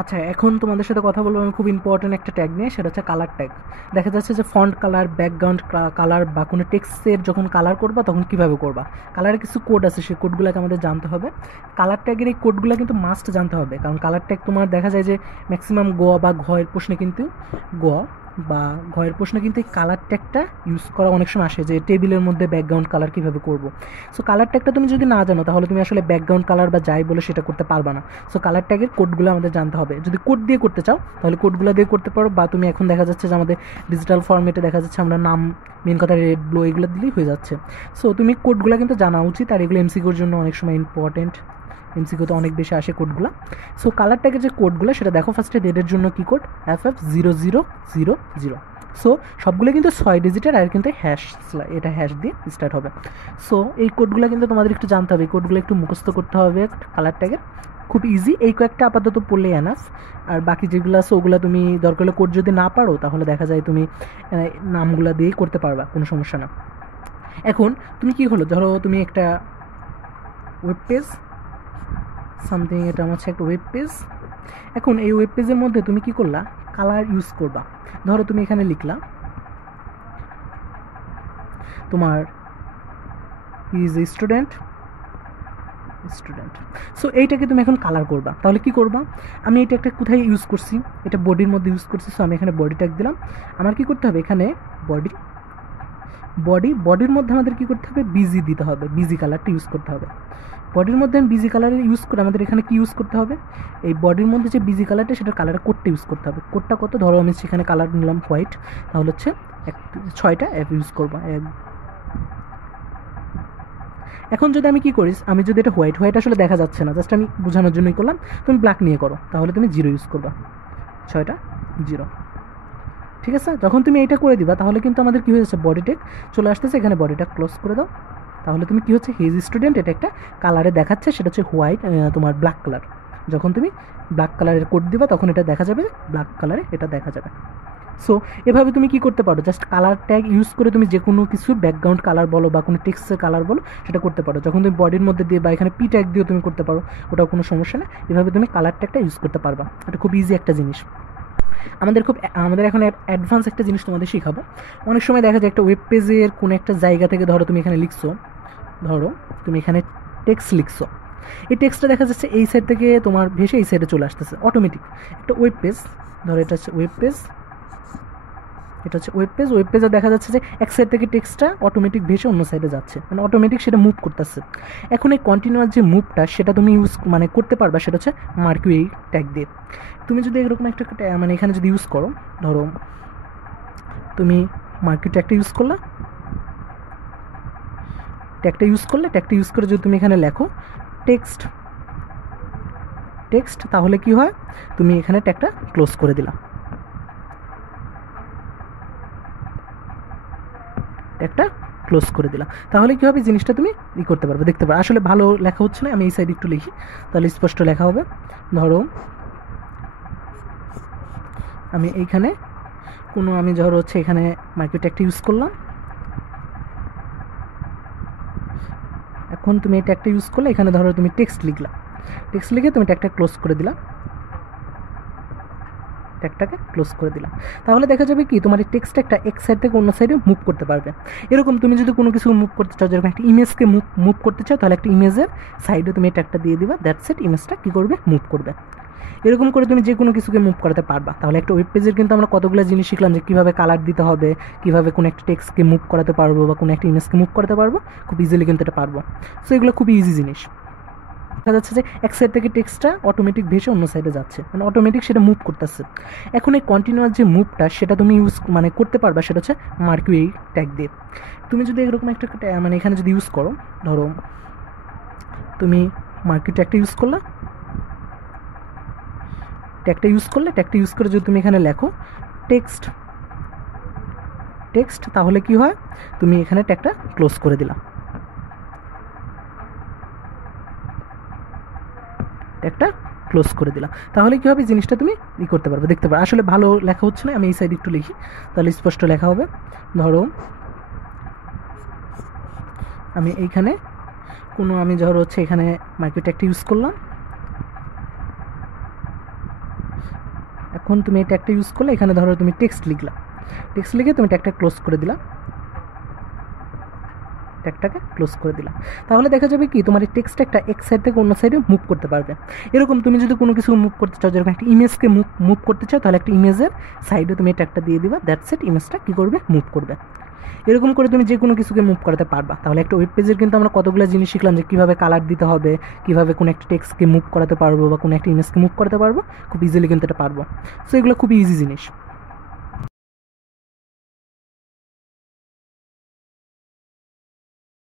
আচ্ছা, এখন তোমাদের সাথে কথা বলবো আমি খুব ইম্পর্টেন্ট একটা ট্যাগ নিয়ে, সেটা হচ্ছে কালার ট্যাগ। দেখা যাচ্ছে যে ফন্ট কালার, ব্যাকগ্রাউন্ড কালার বা কোনো টেক্সটের যখন কালার করবা তখন কিভাবে করবা। কালারের কিছু কোড আছে, সেই কোডগুলোকে আমাদের জানতে হবে। কালার ট্যাগের এই কোডগুলো কিন্তু মাস্ট জানতে হবে, কারণ কালার ট্যাগ তোমার দেখা যায় যে ম্যাক্সিমাম গোয়া বা ঘয়ের প্রশ্নে কিন্তু গোয়া বা ঘয়ের প্রশ্নে কিন্তু এই কালার ট্যাগটা ইউজ করা অনেক সময় আসে, যে টেবিলের মধ্যে ব্যাকগ্রাউন্ড কালার কীভাবে করবো। সো কালার ট্যাগটা তুমি যদি না জানো তাহলে তুমি আসলে ব্যাকগ্রাউন্ড কালার বা যাই বলে সেটা করতে পারবা না। সো কালার ট্যাগের কোডগুলো আমাদের জানতে হবে। যদি কোড দিয়ে করতে চাও তাহলে কোডগুলো দিয়ে করতে পারো, বা তুমি এখন দেখা যাচ্ছে যে আমাদের ডিজিটাল ফরম্যাটে দেখা যাচ্ছে আমরা নাম, মেন কথা রেড, ব্লু এগুলো দিলেই হয়ে যাচ্ছে। সো তুমি কোডগুলো কিন্তু জানা উচিত, আর এগুলো এমসিকিউর জন্য অনেক সময় ইম্পর্টেন্ট, এমসিকিউতে অনেক বেশি আসে কোডগুলো। সো কালার ট্যাগের যে কোডগুলো সেটা দেখো। ফার্স্টে রেডের জন্য কী কোড, FF0000। সো সবগুলো কিন্তু 6 ডিজিটের, আর কিন্তু হ্যাশ, এটা হ্যাশ দিয়ে স্টার্ট হবে। সো এই কোডগুলো কিন্তু তোমাদের একটু জানতে হবে, এই কোডগুলো একটু মুখস্থ করতে হবে কালার ট্যাগের। খুব ইজি, এই কয়েকটা আপাতত পড়লেই এনাফ। আর বাকি যেগুলো আছে ওগুলো তুমি দরকার হলে কোড যদি না পারো তাহলে দেখা যায় তুমি নামগুলো দিয়েই করতে পারবা, কোনো সমস্যা না। এখন তুমি কি হলো, ধরো তুমি একটা ওয়েব পেজ সামথিং, এটা আমার হচ্ছে একটা ওয়েব পেজ। এখন এই ওয়েব পেজের মধ্যে তুমি কি করলা, কালার ইউজ করবা। ধরো তুমি এখানে লিখলা তোমার ইজ এ স্টুডেন্ট। সো এইটাকে তুমি এখন কালার করবা, তাহলে কি করবা, আমি এটা একটা কোথায় ইউজ করছি, এটা বডির মধ্যে ইউজ করছি। সো আমি এখানে বডি ট্যাগ দিলাম। আমার কি করতে হবে, এখানে বডির মধ্যে আমাদের কি করতে হবে, বিজি দিতে হবে, বিজি কালারটা ইউজ করতে হবে। বডির মধ্যে আমি বিজি কালার ইউজ করে আমাদের এখানে কি ইউজ করতে হবে, এই বডির মধ্যে যে বিজি কালারটা সেটার কালারের কোডটা ইউজ করতে হবে। কোডটা কত, ধরো আমি সেখানে কালার নিলাম হোয়াইট, তাহলে হচ্ছে 6টা অ্যাপ ইউজ করবো। এখন যদি আমি কি করিস, আমি যদি এটা হোয়াইট আসলে দেখা যাচ্ছে না, জাস্ট আমি বোঝানোর জন্যই করলাম। তুমি ব্ল্যাক নিয়ে করো, তাহলে তুমি 0 ইউজ করবা, 6টা 0। ঠিক আছে, যখন তুমি এটা করে দিবা তাহলে কিন্তু আমাদের কী হয়ে যাচ্ছে, বডি টেক চলে আসতেছে। এখানে বডিটা ক্লোজ করে দাও, তাহলে তুমি কী হচ্ছে, হিজ স্টুডেন্ট এটা একটা কালারে দেখাচ্ছে, সেটা হচ্ছে হোয়াইট, তোমার ব্ল্যাক কালার। যখন তুমি ব্ল্যাক কালারের কোড দিবা তখন এটা দেখা যাবে, ব্ল্যাক কালারে এটা দেখা যাবে। সো এভাবে তুমি কি করতে পারো, জাস্ট কালার ট্যাগ ইউজ করে তুমি যে কোনো কিছুর ব্যাকগ্রাউন্ড কালার বলো বা কোনো টেক্সটের কালার বলো সেটা করতে পারো। যখন তুমি বডির মধ্যে দিয়ে বা এখানে পি ট্যাগ দিয়েও তুমি করতে পারো, ওটাও কোনো সমস্যা না। এভাবে তুমি কালার ট্যাগটা ইউজ করতে পারবা, এটা খুব ইজি একটা জিনিস। আমাদের এখন অ্যাডভান্স একটা জিনিস তোমাদের শেখাবো। অনেক সময় দেখা যায় একটা ওয়েব পেজের কোনো একটা জায়গা থেকে, ধরো তুমি এখানে লিখছো, ধরো তুমি এখানে টেক্সট লিখছো, এই টেক্সটটা দেখা যাচ্ছে এই সাইড থেকে তোমার ভেসে এই সাইডে চলে আসতেছে অটোমেটিক। একটা ওয়েব পেজ, ধরো এটা হচ্ছে ওয়েব পেজ, ওয়েব পেজে দেখা যাচ্ছে যে এক সাইড থেকে টেক্সটটা অটোমেটিক ভেসে অন্য সাইডে যাচ্ছে, মানে অটোমেটিক সেটা মুভ করতেছে। এখন এই কন্টিনিউয়াস যে মুভটা সেটা তুমি ইউজ করতে পারবা, সেটা হচ্ছে মার্কিউ এই ট্যাগ দিয়ে। তুমি যদি এরকম একটা মানে এখানে যদি ইউজ করো, ধরো তুমি মার্কিউ ট্যাগটা ইউজ করলে ট্যাগটা ইউজ করে যদি তুমি এখানে লেখো টেক্সট, তাহলে কি হয়, তুমি এখানে ট্যাগটা ক্লোজ করে দিলা, একটা ক্লোজ করে দিলাম। তাহলে কী হবে, জিনিসটা তুমি করতে পারবে, দেখতে পারো। আসলে ভালো লেখা হচ্ছে না, আমি এই সাইডে একটু লিখি, তাহলে স্পষ্ট লেখা হবে। ধরো আমি এইখানে আমি ধরো হচ্ছে এখানে মার্কেট ট্যাগটা ইউজ করলাম। এখন তুমি এই ট্যাগটা ইউজ করলে এখানে ধরো তুমি টেক্সট লিখে তুমি ট্যাগটা ক্লোজ করে দিলা, ট্যাগটাকে ক্লোজ করে দিলাম। তাহলে দেখা যাবে কি, তোমার এই টেক্সট একটা এক সাইড থেকে অন্য সাইডে মুভ করতে পারবে। এরকম তুমি যদি কোনো কিছু মুভ করতে চাও, যেরকম একটা ইমেজকে মুভ করতে চাও, তাহলে একটা ইমেজের সাইডে তুমি এই ট্যাগটা দিয়ে দিবা, দ্যাটস ইট, ইমেজটা কী করবে, মুভ করবে। এরকম করে তুমি যে কোনো কিছুকে মুভ করাতে পারবা। তাহলে একটা ওয়েব পেজের কিন্তু আমরা কতগুলো জিনিস শিখলাম, যে কীভাবে কালার দিতে হবে, কীভাবে কোনো একটা টেক্সটকে মুভ করাতে পারবো বা কোনো একটা ইমেজকে মুভ করাতে পারবো, খুব ইজিলি কিন্তু এটা পারবো। সো এগুলো খুবই ইজি জিনিস। দেখা যাচ্ছে যে এক সাইড থেকে টেক্সটটা অটোমেটিক ভেসে অন্য সাইডে যাচ্ছে, মানে অটোমেটিক সেটা মুভ করতেছে। এখন এই কন্টিনিউয়াস যে মুভটা সেটা তুমি ইউজ করতে পারবা, সেটা হচ্ছে মার্কিউ এই ট্যাগ দিয়ে। তুমি যদি এরকম একটা মানে এখানে যদি ইউজ করো, ধরো তুমি মার্কিউ ট্যাগটা ইউজ করলে ট্যাগটা ইউজ করে যদি তুমি এখানে লেখো টেক্সট, তাহলে কি হয়, তুমি এখানে ট্যাগটা ক্লোজ করে দিলা, একটা ক্লোজ করে দিলাম। তাহলে কী হবে, জিনিসটা তুমি করতে পারবে, দেখতে পারো। আসলে ভালো লেখা হচ্ছে না, আমি এই সাইডে একটু লিখি, তাহলে স্পষ্ট লেখা হবে। ধরো আমি এইখানে আমি ধরো হচ্ছে এখানে মার্কেট ট্যাগটা ইউজ করলাম। এখন তুমি এই ট্যাগটা ইউজ করলে এখানে ধরো তুমি টেক্সট লিখলা, টেক্সট লিখে তুমি ট্যাগটা ক্লোজ করে দিলা, ট্যাগটাকে ক্লোজ করে দিলাম। তাহলে দেখা যাবে কি তোমার এই টেক্সট একটা এক সাইড থেকে অন্য সাইডে মুভ করতে পারবে। এরকম তুমি যদি কোনো কিছু মুভ করতে চাও, যেরকম একটা ইমেজকে মুভ করতে চাও, তাহলে একটা ইমেজের সাইডে তুমি এই ট্যাগটা দিয়ে দিবা, দ্যাটস ইট, ইমেজটা কী করবে, মুভ করবে। এরকম করে তুমি যে কোনো কিছুকে মুভ করাতে পারবা। তাহলে একটা ওয়েব পেজের কিন্তু আমরা কতগুলো জিনিস শিখলাম, যে কীভাবে কালার দিতে হবে, কীভাবে কোনো একটা টেক্সটকে মুভ করাতে পারবো বা কোনো একটা ইমেজকে মুভ করাতে পারবো, খুব ইজিলি কিন্তু এটা পারবো। সো এগুলো খুবই ইজি জিনিস।